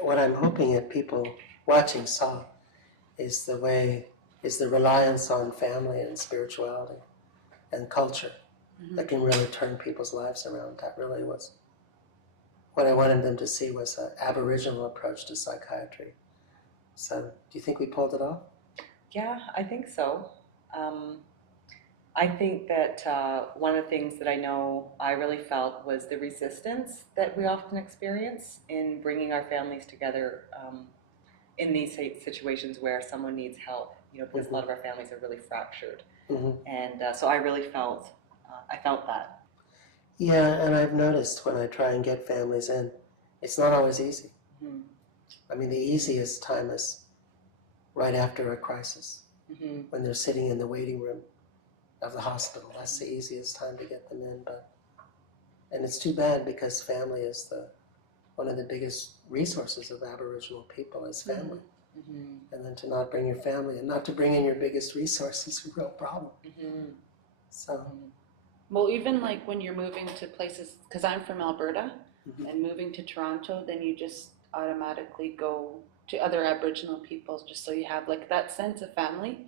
what I'm hoping that people watching saw is the reliance on family and spirituality and culture that can really turn people's lives around. That really was what I wanted them to see, was an Aboriginal approach to psychiatry. So, do you think we pulled it off? Yeah, I think so. I think that one of the things that I know I really felt was the resistance that we often experience in bringing our families together in these situations where someone needs help. You know, because a lot of our families are really fractured, and so I really felt that. Yeah, and I've noticed when I try and get families in, it's not always easy. I mean, the easiest time is right after a crisis, when they're sitting in the waiting room of the hospital. That's the easiest time to get them in. And it's too bad, because family is one of the biggest resources of Aboriginal people is family. And then to not bring your family and not to bring in your biggest resource is a real problem. So. Well, even like when you're moving to places, because I'm from Alberta, and moving to Toronto, then you just automatically go to other Aboriginal people, just so you have like that sense of family.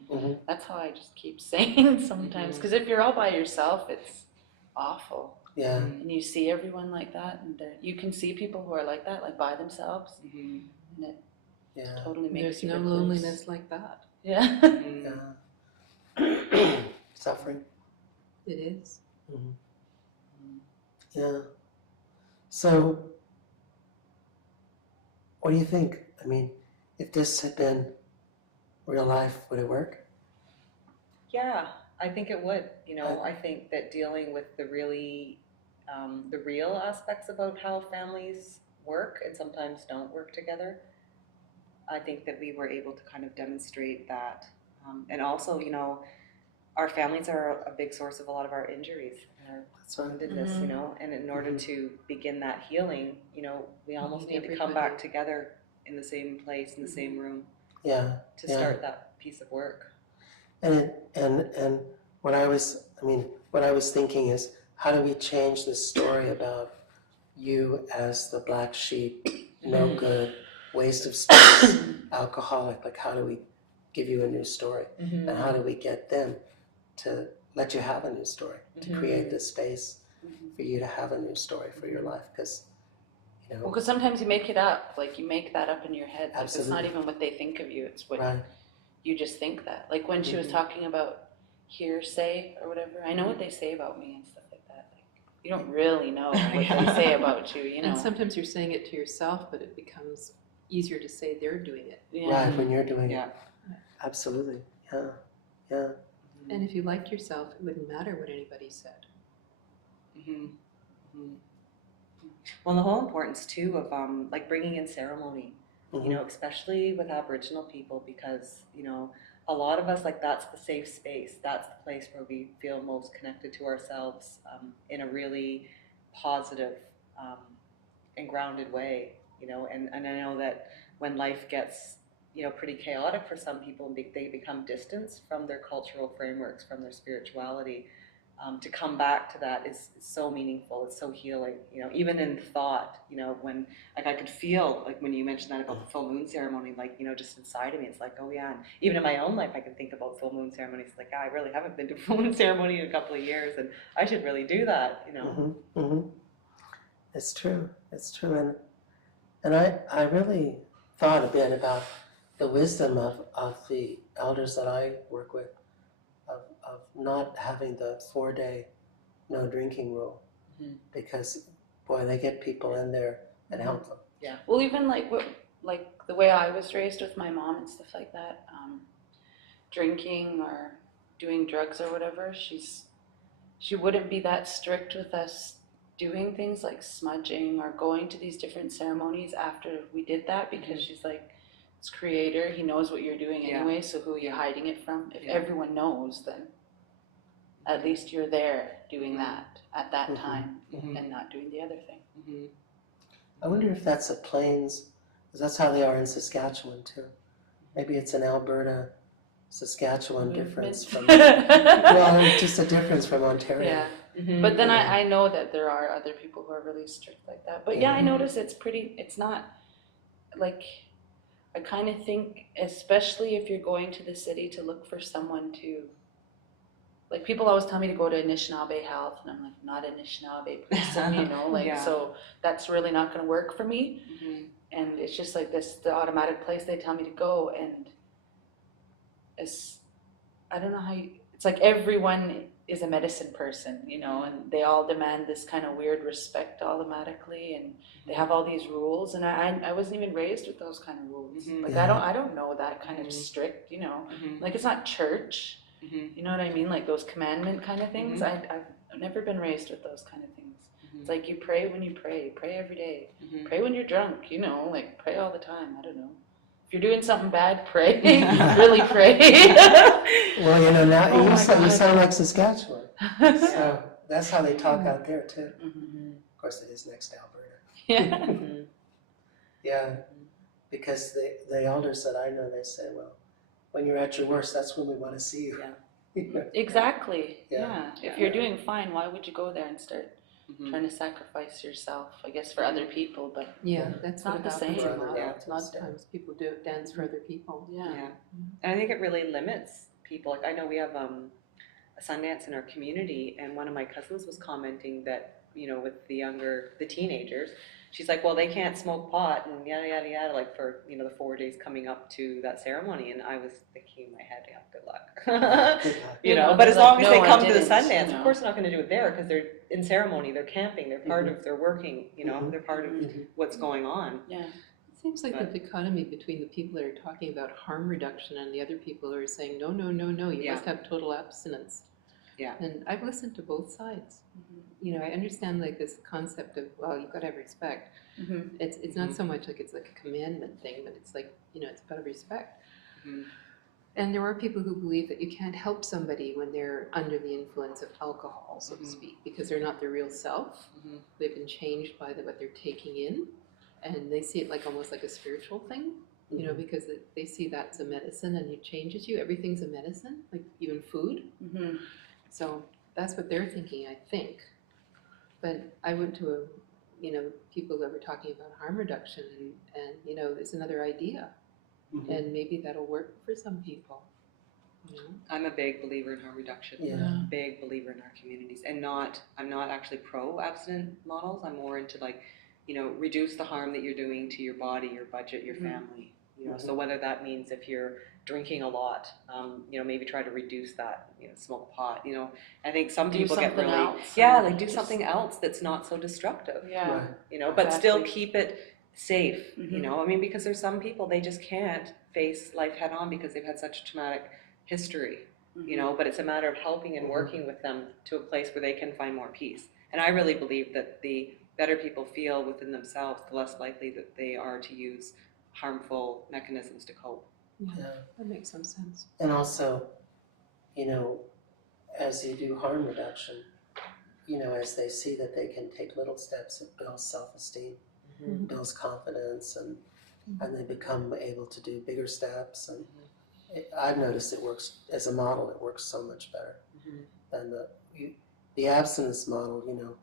That's how I just keep saying sometimes, because if you're all by yourself, it's awful. Yeah. And you see everyone like that, and you can see people who are like that, like by themselves, and it totally makes There's no loneliness like that. Yeah. Suffering. It is. Yeah. So, what do you think? I mean, if this had been real life, would it work? Yeah, I think it would. You know, I think that dealing with the real aspects about how families work and sometimes don't work together, I think that we were able to kind of demonstrate that. And also, you know, our families are a big source of a lot of our injuries and our woundedness, you know, and in order to begin that healing, you know, we almost need to come back together in the same place, in the same room, to start that piece of work. And what I was thinking is, how do we change this story about you as the black sheep, no good, waste of space, alcoholic? Like, how do we give you a new story? And how do we get them to let you have a new story, to create this space for you to have a new story for your life? Because, you know, because sometimes you make it up, like you make that up in your head. Like, it's not even what they think of you, it's what you just think that. Like when she was talking about hearsay or whatever, I know what they say about me and stuff like that. Like, you don't really know what they say about you, you know. And sometimes you're saying it to yourself, but it becomes easier to say they're doing it. Right, when you're doing it. Absolutely. Yeah. And if you liked yourself, it wouldn't matter what anybody said. Well, the whole importance too of like bringing in ceremony, you know, especially with Aboriginal people, because, you know, a lot of us, like, that's the safe space. That's the place where we feel most connected to ourselves in a really positive and grounded way, you know. And I know that when life gets, you know, pretty chaotic for some people, they become distanced from their cultural frameworks, from their spirituality. To come back to that is so meaningful. It's so healing, you know, even in thought, you know, when, like, I could feel, like, when you mentioned that about the full moon ceremony, like, you know, just inside of me, it's like, oh yeah. And even in my own life, I can think about full moon ceremonies, like, I really haven't been to a full moon ceremony in a couple of years, and I should really do that, you know. It's true. And I really thought a bit about the wisdom of the elders that I work with, of not having the 4-day no drinking rule, because, boy, they get people in there and help them. Yeah. Well, even like the way I was raised with my mom and stuff like that, drinking or doing drugs or whatever, she wouldn't be that strict with us doing things like smudging or going to these different ceremonies after we did that, because she's like, it's Creator, he knows what you're doing anyway, so who are you hiding it from? If everyone knows, then at least you're there doing that at that time and not doing the other thing. I wonder if that's a Plains, because that's how they are in Saskatchewan too. Maybe it's an Alberta, Saskatchewan difference from, well, just a difference from Ontario. Yeah. But then I know that there are other people who are really strict like that. But yeah, I notice it's not, like, I kind of think, especially if you're going to the city to look for someone to, like, people always tell me to go to Anishinaabe Health, and I'm like, not an Anishinaabe person, you know, like, Yeah. so that's really not going to work for me. Mhm. And it's just like this, the automatic place they tell me to go, and it's, I don't know how you, it's like everyone is a medicine person, you know, and they all demand this kind of weird respect automatically, and they have all these rules, and I wasn't even raised with those kind of rules. Mhm. Like, Yeah. I don't know that kind of Mhm. strict, you know, Mhm. like, it's not church, Mhm. you know what I mean, like those commandment kind of things. Mhm. I've never been raised with those kind of things. Mhm. It's like, you pray when you pray every day, Mhm. pray when you're drunk, you know, like, pray all the time. I don't know, if you're doing something bad, pray. Really pray. Well, you know, now Oh you, my you God. sound like Saskatchewan. So that's how they talk out there too. Mhm. Of course, it is next to Alberta. Yeah. Mhm. Yeah, because the elders that I know, they say, well, when you're at your worst, that's when we want to see you. Yeah. Exactly. Yeah. If you're doing fine, why would you go there and start Mhm. trying to sacrifice yourself, I guess, for other people? But Yeah, Yeah. that's Not what the happens same. a lot. Yeah. A lot of times people do dance for other people. yeah. And I think it really limits people. Like, I know we have a Sundance in our community, and one of my cousins was commenting that, you know, with the teenagers, she's like, well, they can't smoke pot and yada, yada, yada, like for, you know, the 4 days coming up to that ceremony. And I was thinking in my head, yeah, good luck. Good luck. You know, know, but as they're long like, as they "No, I come to the didn't," Sundance, you know. of course they're not going to do it there because they're in ceremony, they're camping, they're part of, they're working, you know, they're part of what's going on. Yeah. It seems like the dichotomy between the people that are talking about harm reduction and the other people who are saying, no, no, no, no, you Yeah. must have total abstinence. Yeah. And I've listened to both sides. You know, I understand like this concept of, well, you've got to have respect. Mm-hmm. It's not so much like it's like a commandment thing, but it's like, you know, it's about respect. Mhm. And there are people who believe that you can't help somebody when they're under the influence of alcohol, so to Mhm. speak, because they're not their real self. Mhm. They've been changed by what they're taking in, and they see it like almost like a spiritual thing, you know, because they see that's a medicine and it changes you. Everything's a medicine, like even food. Mm-hmm. So that's what they're thinking, I think. But I went to people that were talking about harm reduction, and you know, it's another idea, and maybe that'll work for some people. You know? I'm a big believer in harm reduction. Yeah. Big believer in our communities, and I'm not actually pro abstinent models. I'm more into, like, you know, reduce the harm that you're doing to your body, your budget, your family. You know, so whether that means if you're drinking a lot, you know, maybe try to reduce that. You know, smoke pot. You know, I think some Do people get something really else, like do just- something else that's not so destructive. Yeah. Right. You know, but still Exactly. keep it safe. You Mhm. know, I mean, because there's some people, they just can't face life head on because they've had such a traumatic history. You know, but it's a matter of helping and working with them to a place where they can find more peace. And I really believe that the better people feel within themselves, the less likely that they are to use harmful mechanisms to cope. Yeah. That makes some sense. And also, you know, as you do harm reduction, you know, as they see that they can take little steps, it builds self-esteem, builds confidence, and they become able to do bigger steps. And I've noticed it works as a model. It works so much better than the abstinence model. You know,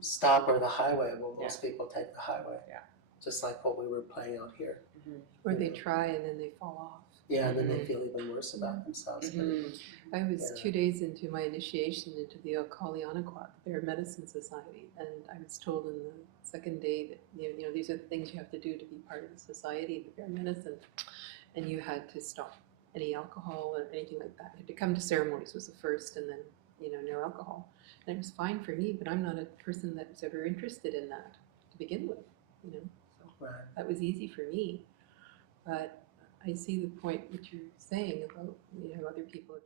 stop or the highway. Well, most people take the highway. Yeah. Just like what we were playing out here. Or they try and then they fall off. Yeah, and then they feel even worse about themselves. I was 2 days into my initiation into the Okalianaquat, their medicine society, and I was told in the second day that, you know, these are the things you have to do to be part of the society, the Bear Medicine, and you had to stop any alcohol or anything like that. You had to come to ceremonies was the first, and then, you know, no alcohol. And it was fine for me, but I'm not a person that was ever interested in that to begin with, you know. So that was easy for me, but I see the point what you're saying about, you know, other people.